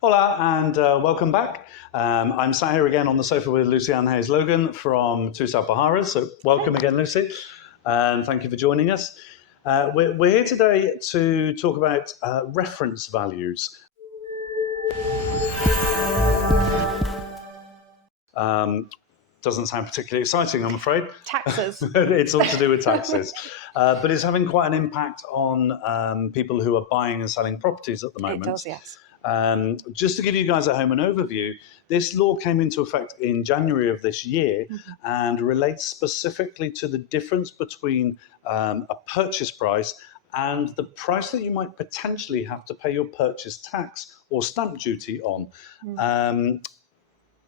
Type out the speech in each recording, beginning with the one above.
Hola and welcome back. I'm sat here again on the sofa with Lucy-Anne Hayes-Logan from Tussauds Baharas. So welcome again, Lucy, and thank you for joining us. We're here today to talk about reference values. Doesn't sound particularly exciting, I'm afraid. Taxes. It's all to do with taxes. But it's having quite an impact on people who are buying and selling properties at the moment. It does, yes. Just to give you guys at home an overview, this law came into effect in January of this year and relates specifically to the difference between a purchase price and the price that you might potentially have to pay your purchase tax or stamp duty on.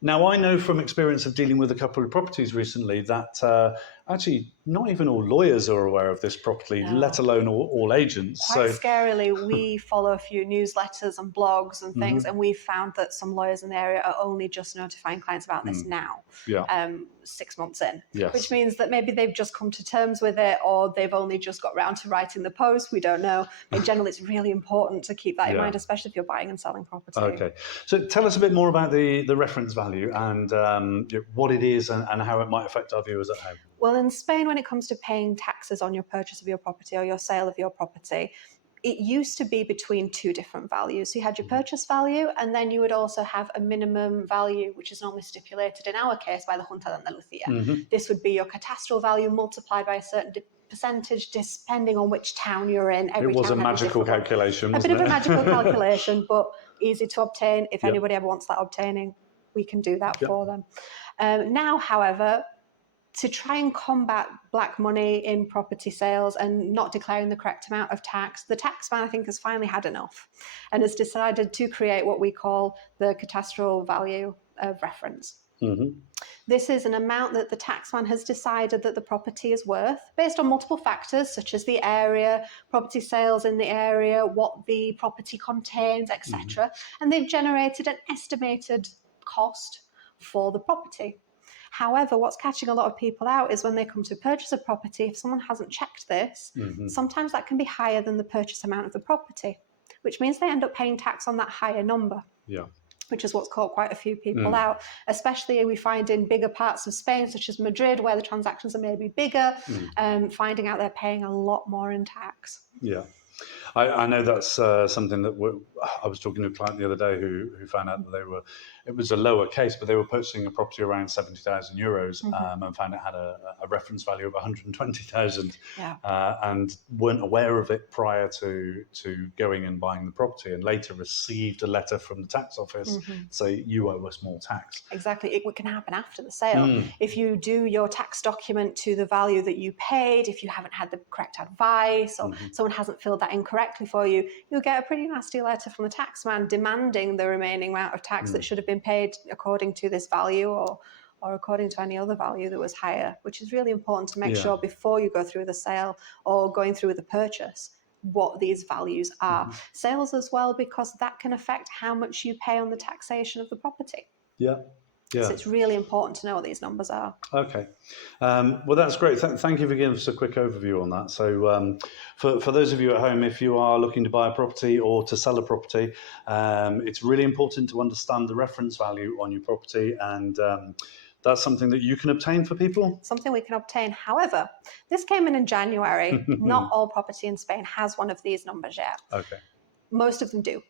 Now, I know from experience of dealing with a couple of properties recently that actually not even all lawyers are aware of this properly, let alone all agents. Quite scarily, we follow a few newsletters and blogs and things, and we've found that some lawyers in the area are only just notifying clients about this now, 6 months in, which means that maybe they've just come to terms with it or they've only just got round to writing the post. We don't know. In general, it's really important to keep that in mind, especially if you're buying and selling property. Okay. So tell us a bit more about the reference value and what it is and how it might affect our viewers at home. Well, in Spain, when it comes to paying taxes on your purchase of your property or your sale of your property, it used to be between two different values. So you had your purchase value, and then you would also have a minimum value, which is normally stipulated in our case by the Junta de Andalucía. This would be your cadastral value multiplied by a certain percentage, depending on which town you're in. It was a magical calculation, wasn't it? A bit of a magical calculation, but easy to obtain. If anybody ever wants that obtaining, we can do that for them. Now, however, to try and combat black money in property sales and not declaring the correct amount of tax, the taxman, I think, has finally had enough and has decided to create what we call the cadastral value of reference. This is an amount that the taxman has decided that the property is worth based on multiple factors such as the area, property sales in the area, what the property contains, etc. And they've generated an estimated cost for the property. However, what's catching a lot of people out is when they come to purchase a property, if someone hasn't checked this, sometimes that can be higher than the purchase amount of the property, which means they end up paying tax on that higher number. Which is what's caught quite a few people out, especially we find in bigger parts of Spain, such as Madrid, where the transactions are maybe bigger, finding out they're paying a lot more in tax. I know that's something that I was talking to a client the other day who found out that it was a lower case, but they were purchasing a property around 70,000 euros and found it had a reference value of 120,000 and weren't aware of it prior to going and buying the property, and later received a letter from the tax office saying you owe us more tax. Exactly. It can happen after the sale. If you do your tax document to the value that you paid, if you haven't had the correct advice or someone hasn't filled that in correctly for you, you'll get a pretty nasty letter from the taxman demanding the remaining amount of tax that should have been paid according to this value or according to any other value that was higher, which is really important to make sure before you go through the sale or going through the purchase what these values are. Sales as well, because that can affect how much you pay on the taxation of the property. So it's really important to know what these numbers are. Okay. Well, that's great. Thank you for giving us a quick overview on that. So for those of you at home, if you are looking to buy a property or to sell a property, it's really important to understand the reference value on your property, and that's something that you can obtain for people? Something we can obtain. However, this came in January. Not all property in Spain has one of these numbers yet. Okay. Most of them do.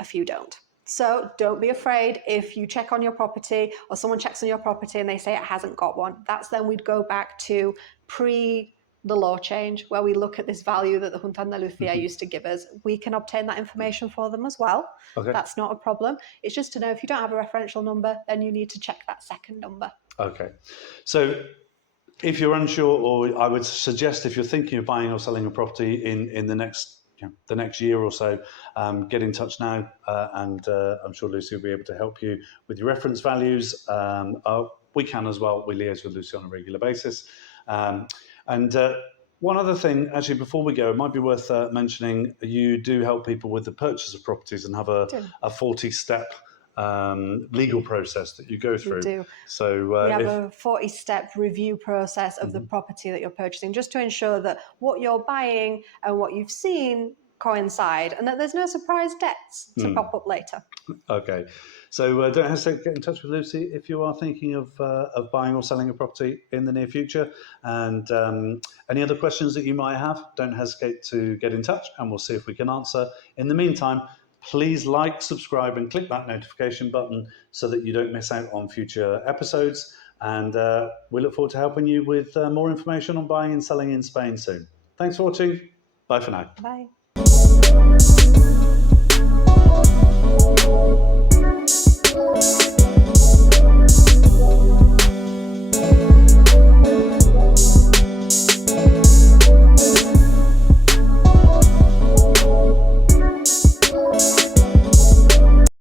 A few don't. So don't be afraid if you check on your property or someone checks on your property and they say it hasn't got one. That's then we'd go back to pre the law change, where we look at this value that the Junta de Andalucía used to give us. We can obtain that information for them as well. Okay. That's not a problem. It's just to know if you don't have a referential number, then you need to check that second number. Okay. So if you're unsure, or I would suggest if you're thinking of buying or selling a property in the next year or so, get in touch now, and I'm sure Lucy will be able to help you with your reference values. We can as well. We liaise with Lucy on a regular basis. And one other thing, actually, before we go, it might be worth mentioning, you do help people with the purchase of properties and have a 40-step legal process that you go through. We do. So we have a 40-step review process of the property that you're purchasing, just to ensure that what you're buying and what you've seen coincide, and that there's no surprise debts to pop up later. Okay, so don't hesitate to get in touch with Lucy if you are thinking of buying or selling a property in the near future. And any other questions that you might have, don't hesitate to get in touch, and we'll see if we can answer. In the meantime, please like, subscribe, and click that notification button so that you don't miss out on future episodes. And we look forward to helping you with more information on buying and selling in Spain soon. Thanks for watching. Bye for now. Bye.